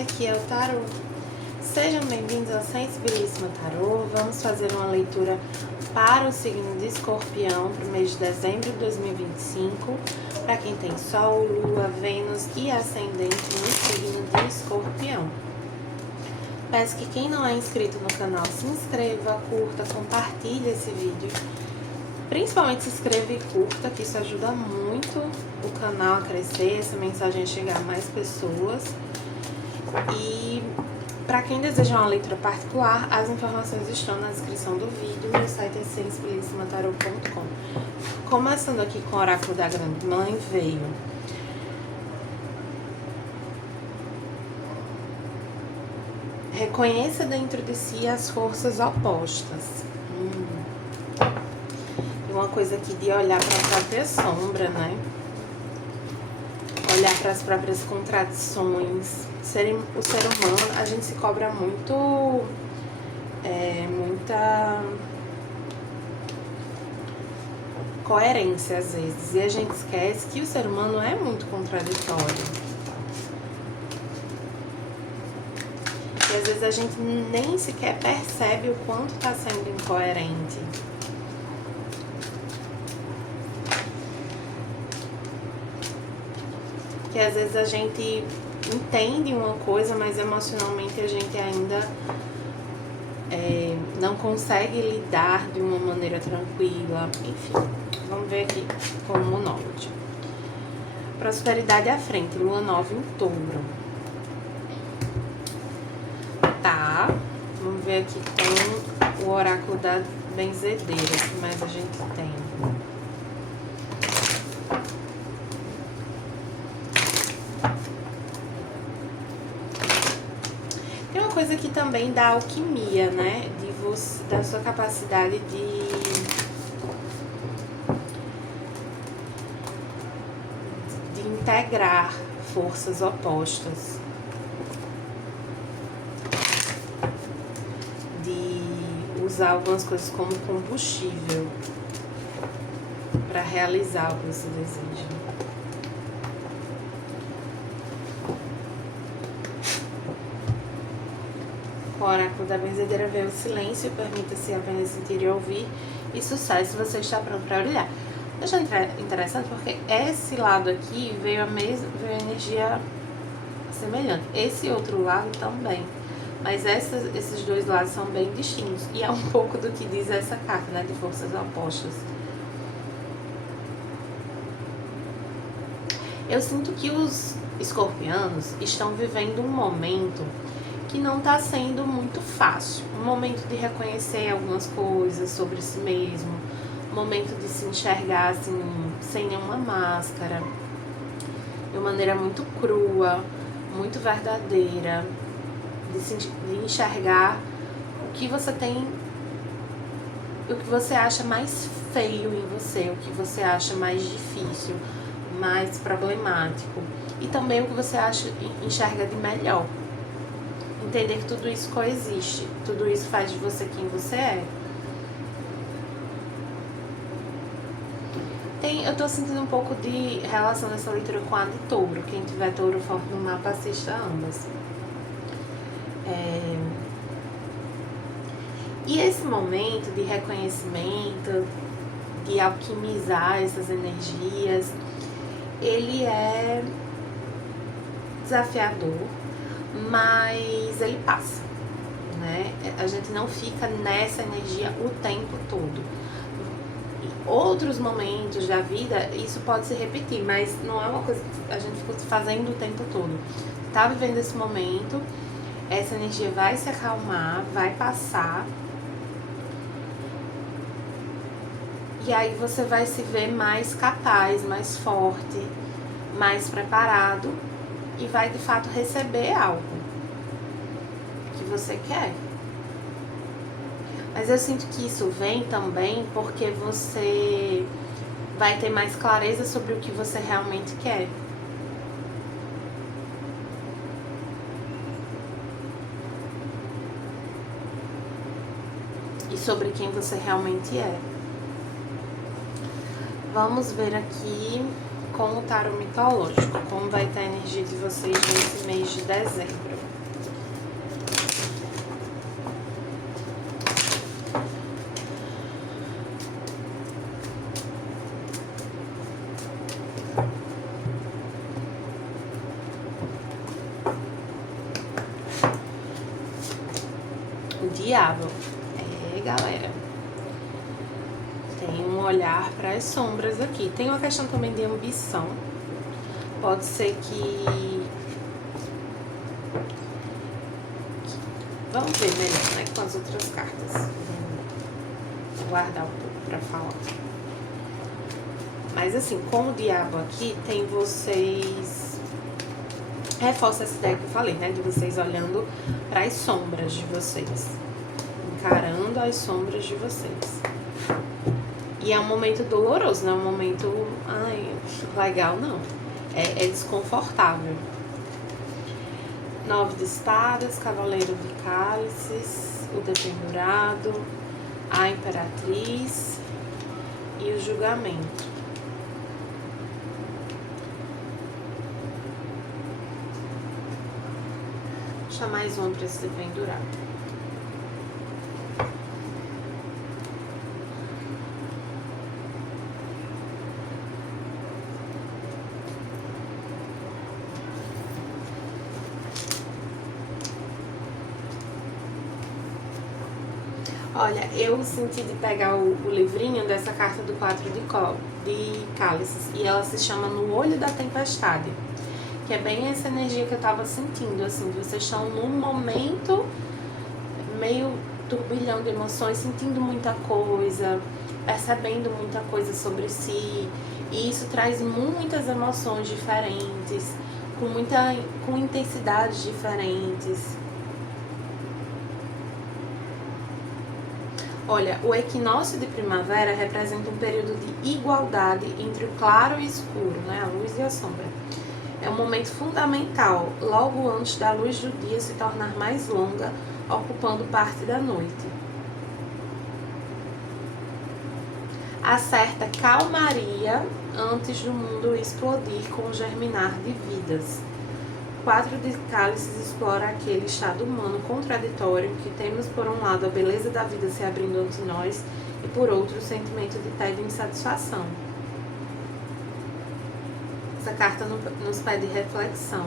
aqui é o Tarô. Sejam bem-vindos ao Sensibilíssimo Tarô. Vamos fazer uma leitura para o signo de Escorpião para o mês de dezembro de 2025, para quem tem Sol, Lua, Vênus e Ascendente no signo de Escorpião. Peço que quem não é inscrito no canal se inscreva, curta, compartilhe esse vídeo. Principalmente se inscreva e curta, que isso ajuda muito o canal a crescer, essa mensagem a chegar a mais pessoas. E para quem deseja uma leitura particular, as informações estão na descrição do vídeo. Meu site é sensibilissimataroto.com. Começando aqui com o oráculo da Grande Mãe, veio: reconheça dentro de si as forças opostas. Uma coisa aqui de olhar para a própria sombra, né? Olhar para as próprias contradições. O ser humano, a gente se cobra muita coerência às vezes. E a gente esquece que o ser humano é muito contraditório. E às vezes a gente nem sequer percebe o quanto está sendo incoerente. Que às vezes a gente entende uma coisa, mas emocionalmente a gente ainda não consegue lidar de uma maneira tranquila. Enfim, vamos ver aqui com o monólogo. Prosperidade à frente, lua nova em touro. Tá, vamos ver aqui com o oráculo da benzedeira, o que mais a gente tem. Coisa aqui também da alquimia, né? Da sua capacidade de integrar forças opostas, de usar algumas coisas como combustível para realizar o que você deseja. O oráculo da benzedeira veio o silêncio, permita-se apenas sentir e ouvir, e sucesso, você está pronto para brilhar. Eu achei interessante porque esse lado aqui veio a energia semelhante. Esse outro lado também. Mas esses dois lados são bem distintos. E é um pouco do que diz essa carta, né? De forças opostas. Eu sinto que os escorpianos estão vivendo um momento que não está sendo muito fácil. Um momento de reconhecer algumas coisas sobre si mesmo, um momento de se enxergar assim, sem nenhuma máscara, de uma maneira muito crua, muito verdadeira, de enxergar o que você tem, o que você acha mais feio em você, o que você acha mais difícil, mais problemático, e também o que você enxerga de melhor. Entender que tudo isso coexiste, tudo isso faz de você quem você é. Eu tô sentindo um pouco de relação nessa leitura com a de touro. Quem tiver touro forte no mapa, assista ambas. E esse momento de reconhecimento, de alquimizar essas energias, ele é desafiador, mas ele passa, né? A gente não fica nessa energia o tempo todo. Em outros momentos da vida, isso pode se repetir, mas não é uma coisa que a gente fica fazendo o tempo todo. Tá vivendo esse momento, essa energia vai se acalmar, vai passar, e aí você vai se ver mais capaz, mais forte, mais preparado, e vai de fato receber algo que você quer. Mas eu sinto que isso vem também porque você vai ter mais clareza sobre o que você realmente quer. E sobre quem você realmente é. Vamos ver aqui com o tarô mitológico como vai estar a energia de vocês nesse mês de dezembro. diabo. Galera, tem um olhar para as sombras aqui. Tem uma questão também de ambição. Pode ser que... Vamos ver melhor, né, com as outras cartas. Vou guardar um pouco para falar. Mas assim, com o diabo aqui, tem vocês... Reforça essa ideia que eu falei, né? De vocês olhando para as sombras de vocês. Encarando as sombras de vocês. E é um momento doloroso, não é um momento... Ai, legal, não. É desconfortável. 9 de espadas, cavaleiro de cálices, o dependurado, a imperatriz e o julgamento. Vou chamar mais um para esse dependurado. Olha, eu senti de pegar o livrinho dessa carta do 4 de cálices. E ela se chama No Olho da Tempestade. Que é bem essa energia que eu tava sentindo, assim. Vocês estão num momento meio turbilhão de emoções, sentindo muita coisa, percebendo muita coisa sobre si. E isso traz muitas emoções diferentes, com intensidades diferentes. Olha, o equinócio de primavera representa um período de igualdade entre o claro e o escuro, né? A luz e a sombra. É um momento fundamental, logo antes da luz do dia se tornar mais longa, ocupando parte da noite. Há certa calmaria antes do mundo explodir com o germinar de vidas. 4 de cálices explora aquele estado humano contraditório que temos por um lado a beleza da vida se abrindo ante nós e por outro o sentimento de tédio e insatisfação. Essa carta nos pede reflexão.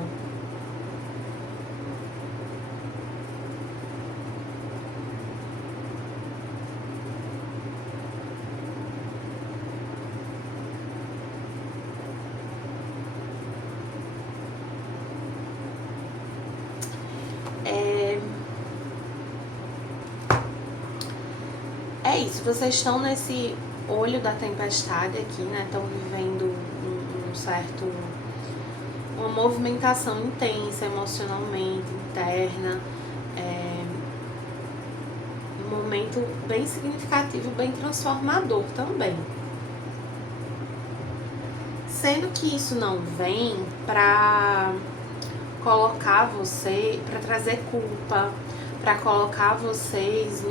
É isso, vocês estão nesse olho da tempestade aqui, né? Estão vivendo uma movimentação intensa emocionalmente, interna. Um momento bem significativo, bem transformador também. Sendo que isso não vem pra colocar você, pra trazer culpa, pra colocar vocês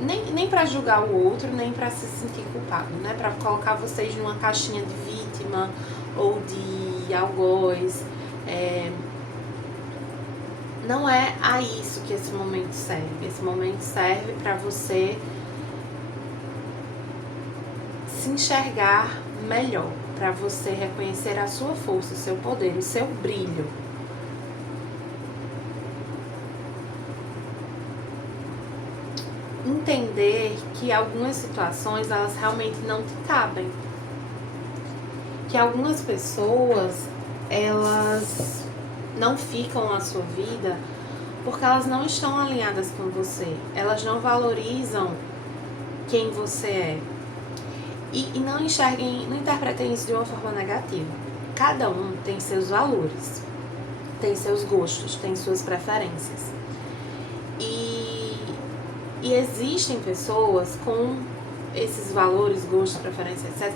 nem pra julgar o outro, nem pra se sentir culpado, né? Pra colocar vocês numa caixinha de vítima ou de algoz. Não é a isso que esse momento serve. Esse momento serve pra você se enxergar melhor, pra você reconhecer a sua força, o seu poder, o seu brilho. Entender que algumas situações elas realmente não te cabem, que algumas pessoas elas não ficam na sua vida porque elas não estão alinhadas com você, elas não valorizam quem você é e não interpretem isso de uma forma negativa. Cada um tem seus valores, tem seus gostos, tem suas preferências e existem pessoas com esses valores, gostos, preferências, etc.,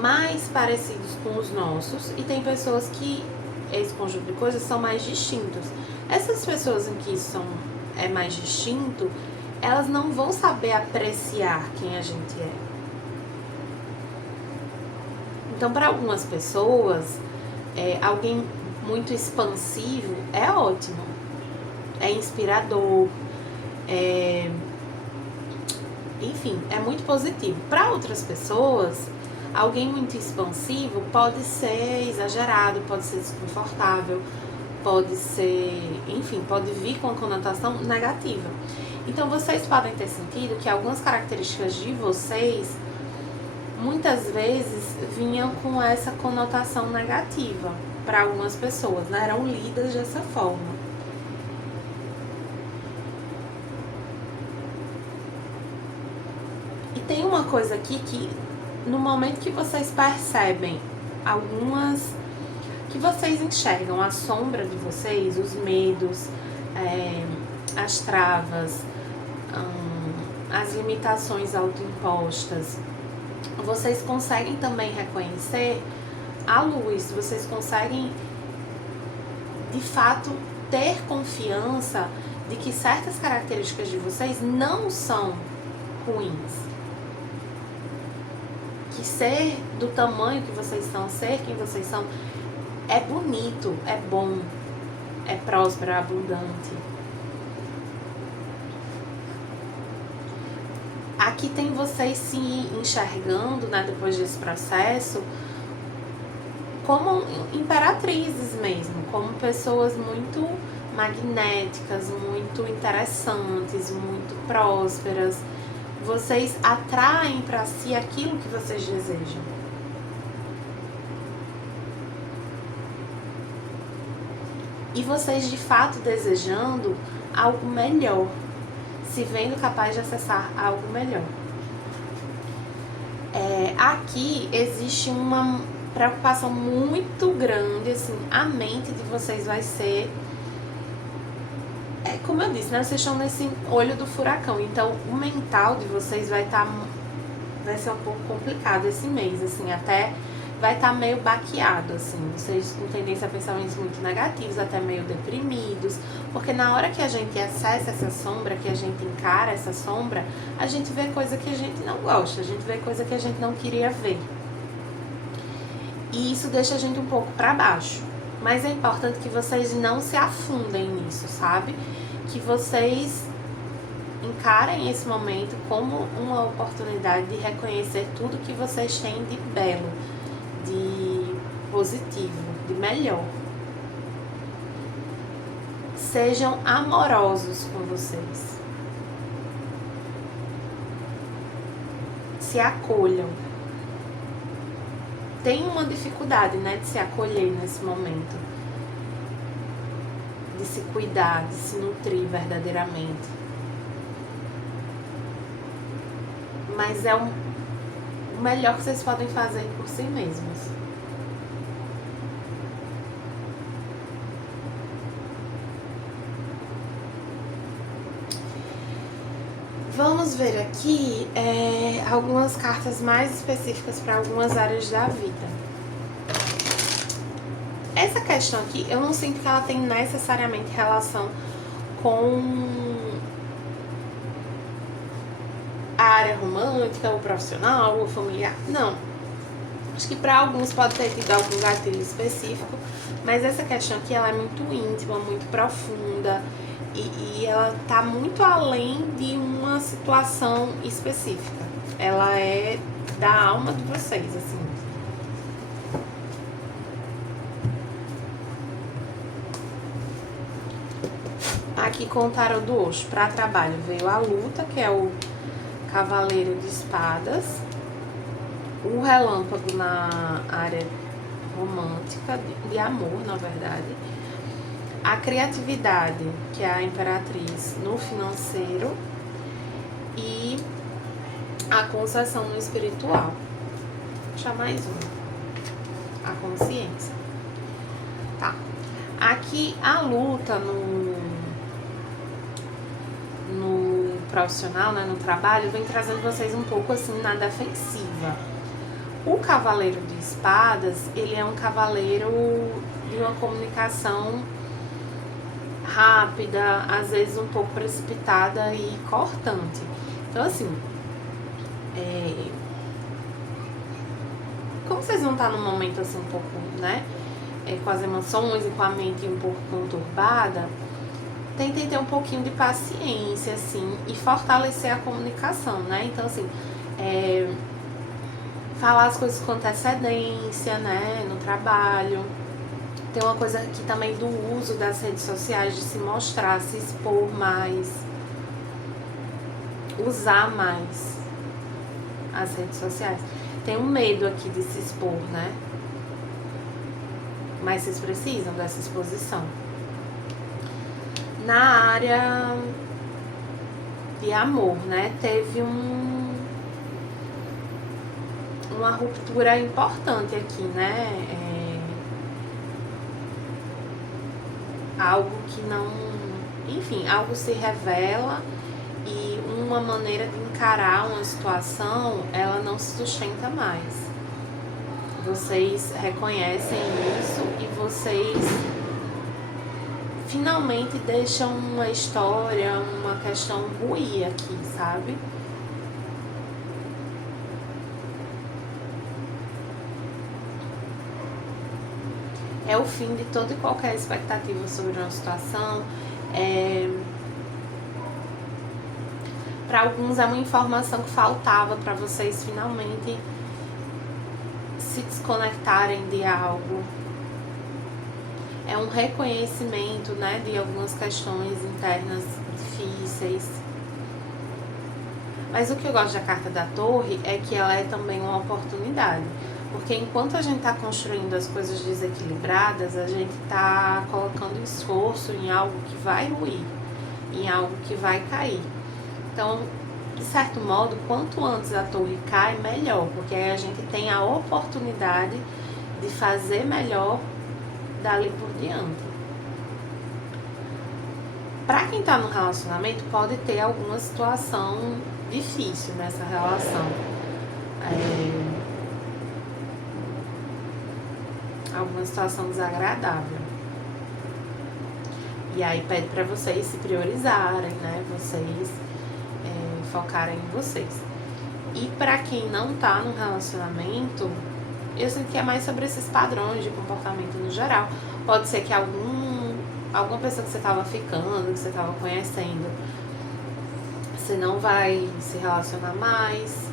mais parecidos com os nossos, e tem pessoas que esse conjunto de coisas são mais distintos. Essas pessoas em que isso é mais distinto, elas não vão saber apreciar quem a gente é. Então, para algumas pessoas, alguém muito expansivo é ótimo, é inspirador, enfim, é muito positivo. Para outras pessoas, alguém muito expansivo pode ser exagerado, pode ser desconfortável, pode ser, enfim, pode vir com conotação negativa. Então vocês podem ter sentido que algumas características de vocês muitas vezes vinham com essa conotação negativa para algumas pessoas, né? Eram lidas dessa forma. E tem uma coisa aqui que no momento que vocês percebem algumas, que vocês enxergam a sombra de vocês, os medos, as travas, as limitações autoimpostas, vocês conseguem também reconhecer a luz, vocês conseguem de fato ter confiança de que certas características de vocês não são ruins. Que ser do tamanho que vocês são, ser quem vocês são, é bonito, é bom, é próspero, é abundante. Aqui tem vocês se enxergando, né, depois desse processo, como imperatrizes mesmo, como pessoas muito magnéticas, muito interessantes, muito prósperas. Vocês atraem para si aquilo que vocês desejam. E vocês de fato desejando algo melhor, se vendo capaz de acessar algo melhor. Aqui existe uma preocupação muito grande, assim, a mente de vocês vai ser, como eu disse, né, vocês estão nesse olho do furacão, então o mental de vocês vai ser um pouco complicado esse mês, assim, até vai estar meio baqueado, assim, vocês com tendência a pensamentos muito negativos, até meio deprimidos, porque na hora que a gente acessa essa sombra, que a gente encara essa sombra, a gente vê coisa que a gente não gosta, a gente vê coisa que a gente não queria ver. E isso deixa a gente um pouco para baixo. Mas é importante que vocês não se afundem nisso, sabe? Que vocês encarem esse momento como uma oportunidade de reconhecer tudo que vocês têm de belo, de positivo, de melhor. Sejam amorosos com vocês. Se acolham. Tem uma dificuldade, né, de se acolher nesse momento, de se cuidar, de se nutrir verdadeiramente. Mas é o melhor que vocês podem fazer por si mesmos. Vamos ver aqui algumas cartas mais específicas para algumas áreas da vida. Essa questão aqui, eu não sinto que ela tem necessariamente relação com a área romântica, ou profissional, ou familiar. Não. Acho que para alguns pode ter tido algum gatilho específico, mas essa questão aqui ela é muito íntima, muito profunda. E ela tá muito além de uma situação específica. Ela é da alma de vocês, assim. Aqui com o tarô do Osho, para trabalho, veio a luta, que é o cavaleiro de espadas. O relâmpago na área romântica, de amor, na verdade. A criatividade, que é a imperatriz no financeiro, e a concessão no espiritual. Vou achar mais uma. A consciência. Tá. Aqui a luta no profissional, né, no trabalho, vem trazendo vocês um pouco assim na defensiva. O cavaleiro de espadas, ele é um cavaleiro de uma comunicação rápida, às vezes um pouco precipitada e cortante. Então, assim, como vocês vão estar num momento assim um pouco, né, com as emoções e com a mente um pouco conturbada, tentem ter um pouquinho de paciência, assim, e fortalecer a comunicação, né? Então, assim, falar as coisas com antecedência, né, no trabalho, Tem uma coisa aqui também do uso das redes sociais, de se mostrar, se expor mais, usar mais as redes sociais. Tem um medo aqui de se expor, né? Mas vocês precisam dessa exposição. Na área de amor, né? Teve uma ruptura importante aqui, né? Algo que não... Enfim, algo se revela e uma maneira de encarar uma situação, ela não se sustenta mais. Vocês reconhecem isso e vocês finalmente deixam uma história, uma questão ruir aqui, sabe? É o fim de toda e qualquer expectativa sobre uma situação. Para alguns é uma informação que faltava para vocês finalmente se desconectarem de algo. É um reconhecimento, né, de algumas questões internas difíceis. Mas o que eu gosto da carta da Torre é que ela é também uma oportunidade. Porque enquanto a gente está construindo as coisas desequilibradas, a gente está colocando esforço em algo que vai ruir, em algo que vai cair. Então, de certo modo, quanto antes a torre cai, melhor, porque aí a gente tem a oportunidade de fazer melhor dali por diante. Para quem está no relacionamento, pode ter alguma situação difícil nessa relação. Alguma situação desagradável. E aí pede para vocês se priorizarem, né? Vocês focarem em vocês. E para quem não tá no relacionamento, eu sinto que é mais sobre esses padrões de comportamento no geral. Pode ser que alguma pessoa que você tava ficando, que você tava conhecendo, você não vai se relacionar mais.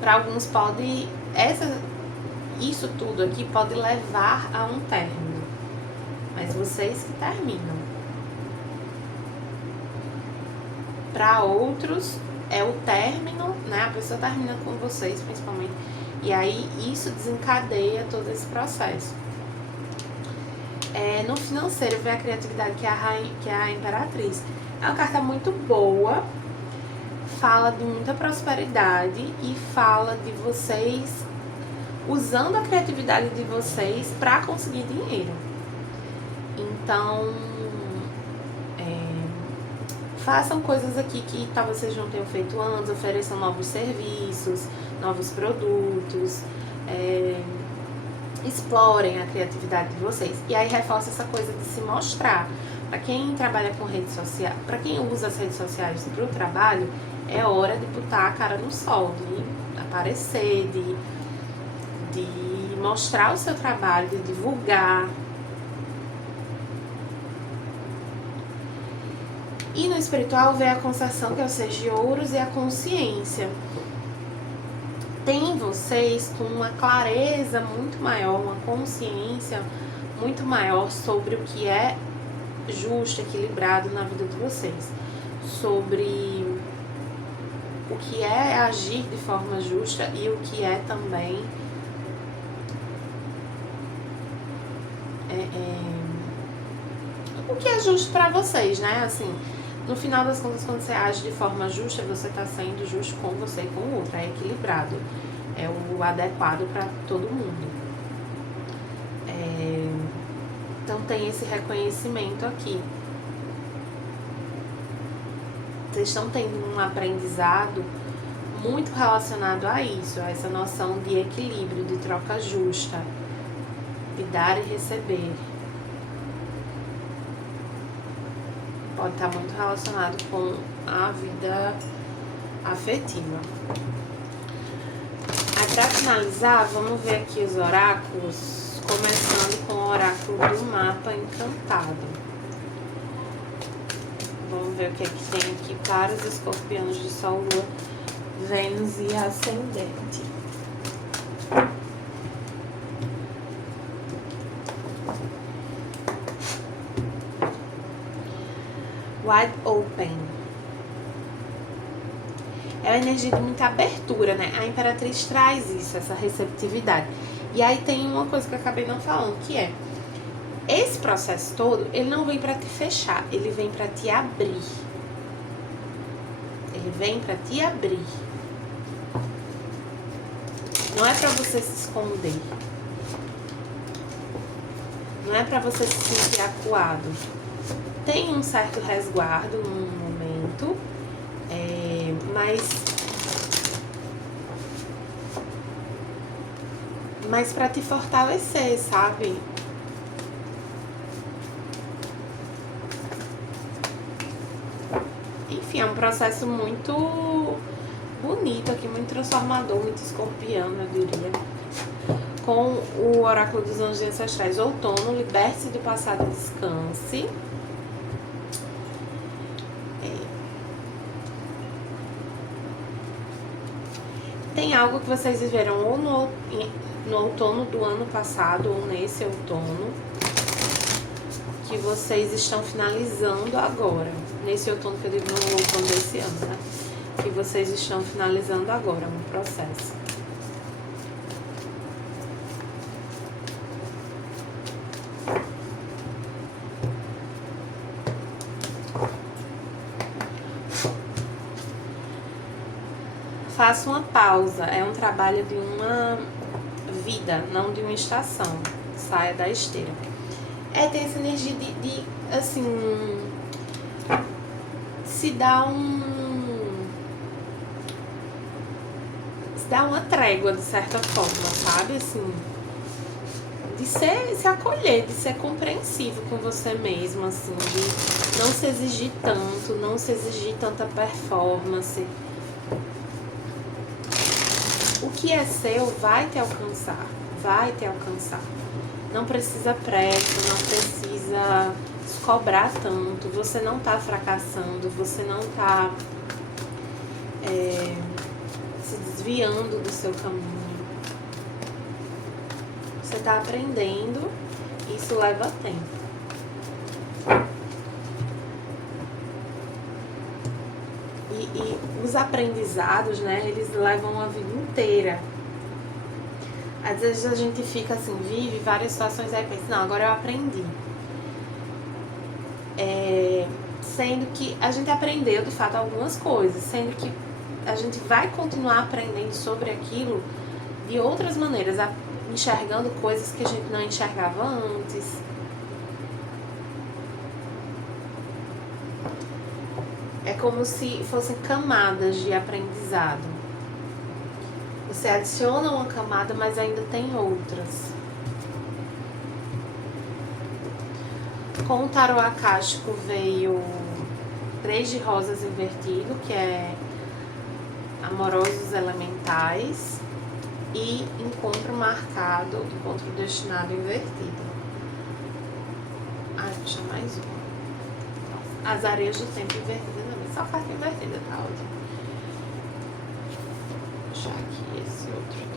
Para alguns pode... Isso tudo aqui pode levar a um término. Mas vocês que terminam. Para outros, é o término, né? A pessoa termina com vocês, principalmente. E aí, isso desencadeia todo esse processo. No financeiro, vem a criatividade, que é a Imperatriz. É uma carta muito boa. Fala de muita prosperidade e fala de vocês usando a criatividade de vocês para conseguir dinheiro. Então, façam coisas aqui que talvez vocês não tenham feito antes, ofereçam novos serviços, novos produtos, explorem a criatividade de vocês. E aí reforça essa coisa de se mostrar. Para quem trabalha com redes sociais, para quem usa as redes sociais para o trabalho, é hora de botar a cara no sol, de aparecer, de mostrar o seu trabalho, de divulgar. E no espiritual vem a concessão, que é o 6 de ouros, e a consciência. Tem vocês com uma clareza muito maior, uma consciência muito maior sobre o que é justo, equilibrado na vida de vocês. Sobre o que é agir de forma justa e o que é também o que é justo para vocês, né? Assim, no final das contas, quando você age de forma justa, você tá sendo justo com você e com o outro, é equilibrado, é o adequado para todo mundo. Então tem esse reconhecimento aqui. Vocês estão tendo um aprendizado muito relacionado a isso, a essa noção de equilíbrio, de troca justa, de dar e receber. Pode estar muito relacionado com a vida afetiva. Aí, para finalizar, vamos ver aqui os oráculos, começando com o oráculo do mapa encantado. Vamos ver o que é que tem aqui para os escorpiões de Sol, Lua, Vênus e Ascendente. Wide open. É uma energia de muita abertura, né? A Imperatriz traz isso, essa receptividade. E aí tem uma coisa que eu acabei não falando, que é esse processo todo, ele não vem pra te fechar, ele vem pra te abrir. Ele vem pra te abrir. Não é pra você se esconder. Não é pra você se sentir acuado. Tem um certo resguardo num momento, mas pra te fortalecer, sabe? Enfim, é um processo muito bonito aqui, muito transformador, muito escorpiano, eu diria. Com o oráculo dos anjos ancestrais, outono, liberte-se do passado e descanse. Tem algo que vocês viveram ou no outono do ano passado ou nesse outono que vocês estão finalizando agora. Nesse outono que eu digo, no outono desse ano, né? Que vocês estão finalizando agora no processo. Faça uma pausa, é um trabalho de uma vida, não de uma estação. Saia da esteira. Tem essa energia de assim, se dá uma trégua de certa forma, sabe? Assim, de se acolher, de ser compreensivo com você mesmo, assim, de não se exigir tanto, não se exigir tanta performance. O que é seu vai te alcançar, vai te alcançar. Não precisa pressa, não precisa se cobrar tanto, você não tá fracassando, você não tá se desviando do seu caminho. Você tá aprendendo, isso leva tempo. E os aprendizados, né, eles levam a vida inteira. Às vezes a gente fica assim, vive várias situações, aí pensa, não, agora eu aprendi. Sendo que a gente aprendeu, de fato, algumas coisas, sendo que a gente vai continuar aprendendo sobre aquilo de outras maneiras, enxergando coisas que a gente não enxergava antes. É como se fossem camadas de aprendizado. Você adiciona uma camada, mas ainda tem outras. Com o tarô acástico veio 3 de rosas invertido, que é amorosos elementais, e encontro marcado, encontro destinado invertido. Vou puxar mais uma. As areias do tempo invertidas também, só a carta invertida, tá ótimo. Vou puxar aqui esse outro também.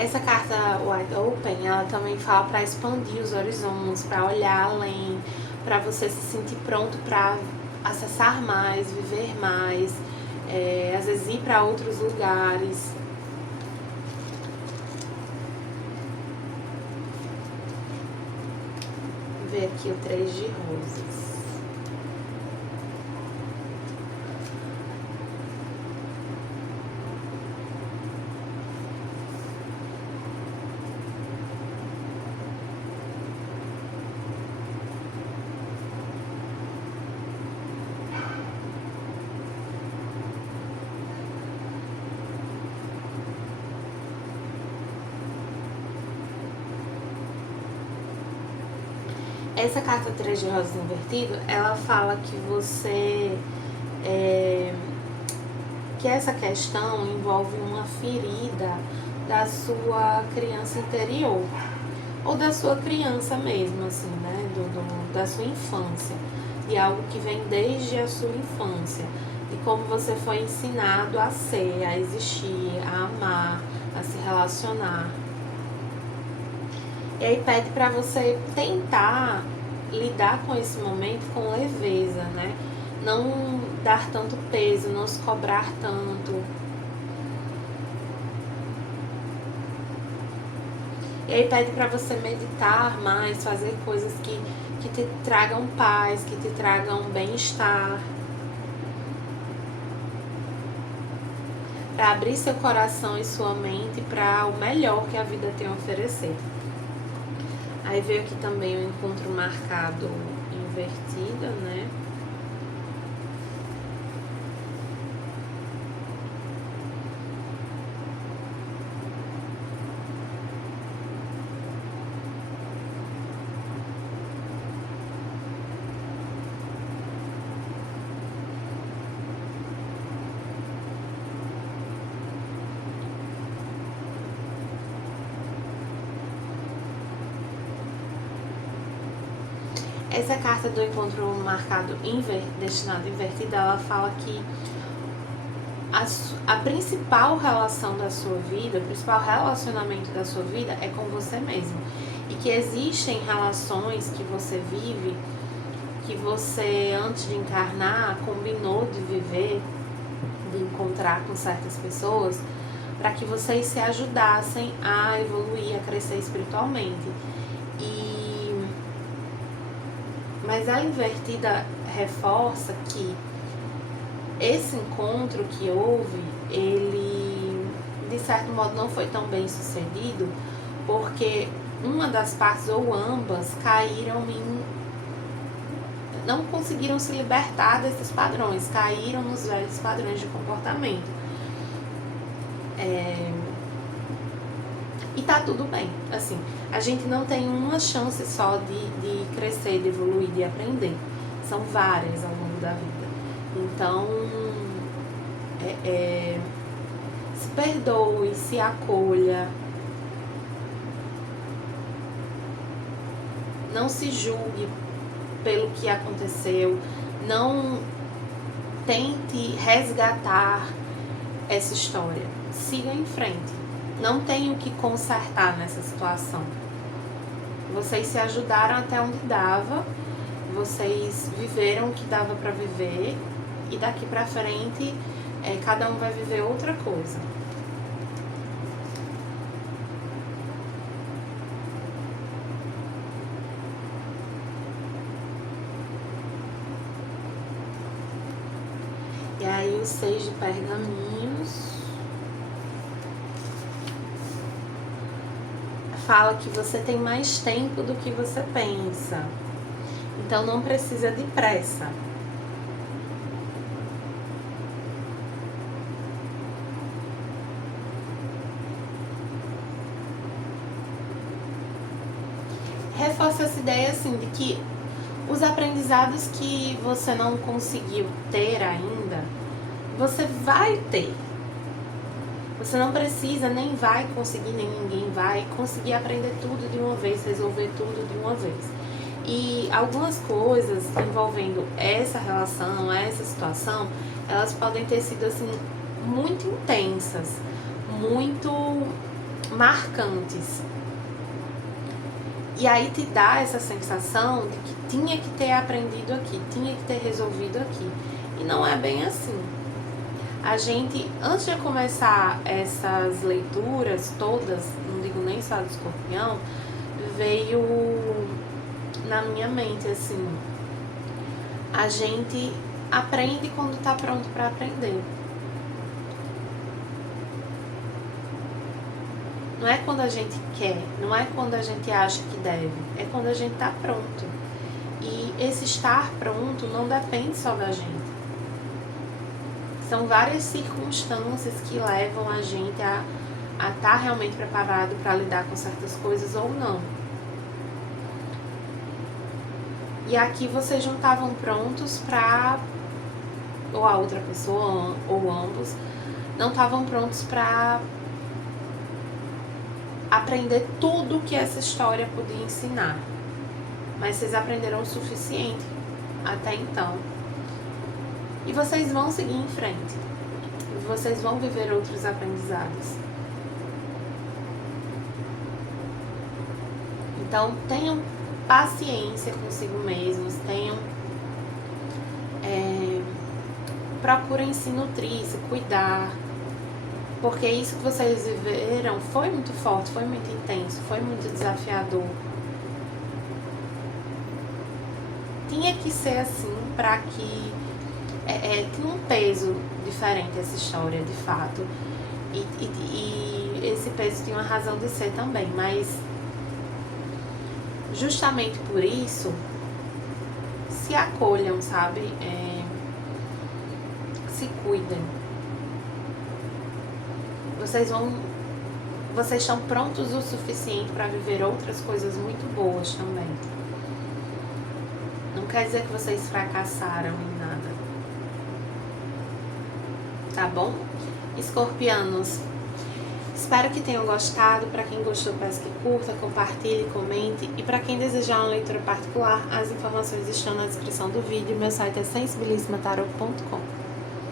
Essa carta Wide Open, ela também fala para expandir os horizontes, para olhar além, para você se sentir pronto para acessar mais, viver mais, às vezes ir para outros lugares. Vou ver aqui o 3 de rosas. Essa carta 3 de rosas invertido, ela fala que você... que essa questão envolve uma ferida da sua criança interior. ou da sua criança mesmo, assim, né? Da sua infância. De algo que vem desde a sua infância. De como você foi ensinado a ser, a existir, a amar, a se relacionar. E aí pede para você tentar lidar com esse momento com leveza, né? Não dar tanto peso, não se cobrar tanto. E aí pede para você meditar mais, fazer coisas que te tragam paz, que te tragam bem-estar. Para abrir seu coração e sua mente para o melhor que a vida tem a oferecer. Aí veio aqui também o encontro marcado invertido, né? Essa carta do encontro marcado destinado invertido, ela fala que a principal relação da sua vida, o principal relacionamento da sua vida é com você mesmo. E que existem relações que você vive, que você, antes de encarnar, combinou de viver, de encontrar com certas pessoas, para que vocês se ajudassem a evoluir, a crescer espiritualmente. Mas a invertida reforça que esse encontro que houve, ele de certo modo não foi tão bem sucedido, porque uma das partes ou ambas caíram não conseguiram se libertar desses padrões, caíram nos velhos padrões de comportamento. E tá tudo bem, assim, a gente não tem uma chance só de crescer, de evoluir, de aprender. São várias ao longo da vida. Então, se perdoe, se acolha. Não se julgue pelo que aconteceu. Não tente resgatar essa história. Siga em frente. Não tem o que consertar nessa situação. Vocês se ajudaram até onde dava, vocês viveram o que dava para viver e daqui para frente cada um vai viver outra coisa. E aí os 6 de pergaminhos fala que você tem mais tempo do que você pensa. Então não precisa de pressa. Reforça essa ideia assim de que os aprendizados que você não conseguiu ter ainda, você vai ter. Você não precisa, nem vai conseguir, nem ninguém vai conseguir aprender tudo de uma vez, resolver tudo de uma vez. E algumas coisas envolvendo essa relação, essa situação, elas podem ter sido assim muito intensas, muito marcantes. E aí te dá essa sensação de que tinha que ter aprendido aqui, tinha que ter resolvido aqui. E não é bem assim. A gente, antes de começar essas leituras todas, não digo nem só do escorpião, veio na minha mente assim, a gente aprende quando tá pronto para aprender. Não é quando a gente quer, não é quando a gente acha que deve, é quando a gente tá pronto. E esse estar pronto não depende só da gente. São várias circunstâncias que levam a gente a estar realmente preparado para lidar com certas coisas ou não. E aqui vocês não estavam prontos para, ou a outra pessoa, ou ambos, não estavam prontos para aprender tudo que essa história podia ensinar. Mas vocês aprenderam o suficiente até então. E vocês vão seguir em frente. Vocês vão viver outros aprendizados. Então, tenham paciência consigo mesmos, procurem se nutrir, se cuidar, porque isso que vocês viveram foi muito forte, foi muito intenso, foi muito desafiador. Tinha que ser assim para que tinha um peso diferente essa história, de fato, e esse peso tinha uma razão de ser também, mas justamente por isso, se acolham, sabe? Se cuidem. Vocês estão prontos o suficiente para viver outras coisas muito boas também. Não quer dizer que vocês fracassaram em nada. Tá bom? Escorpianos, espero que tenham gostado. Para quem gostou, peço que curta, compartilhe, comente. E para quem desejar uma leitura particular, as informações estão na descrição do vídeo. Meu site é sensibilismatarot.com.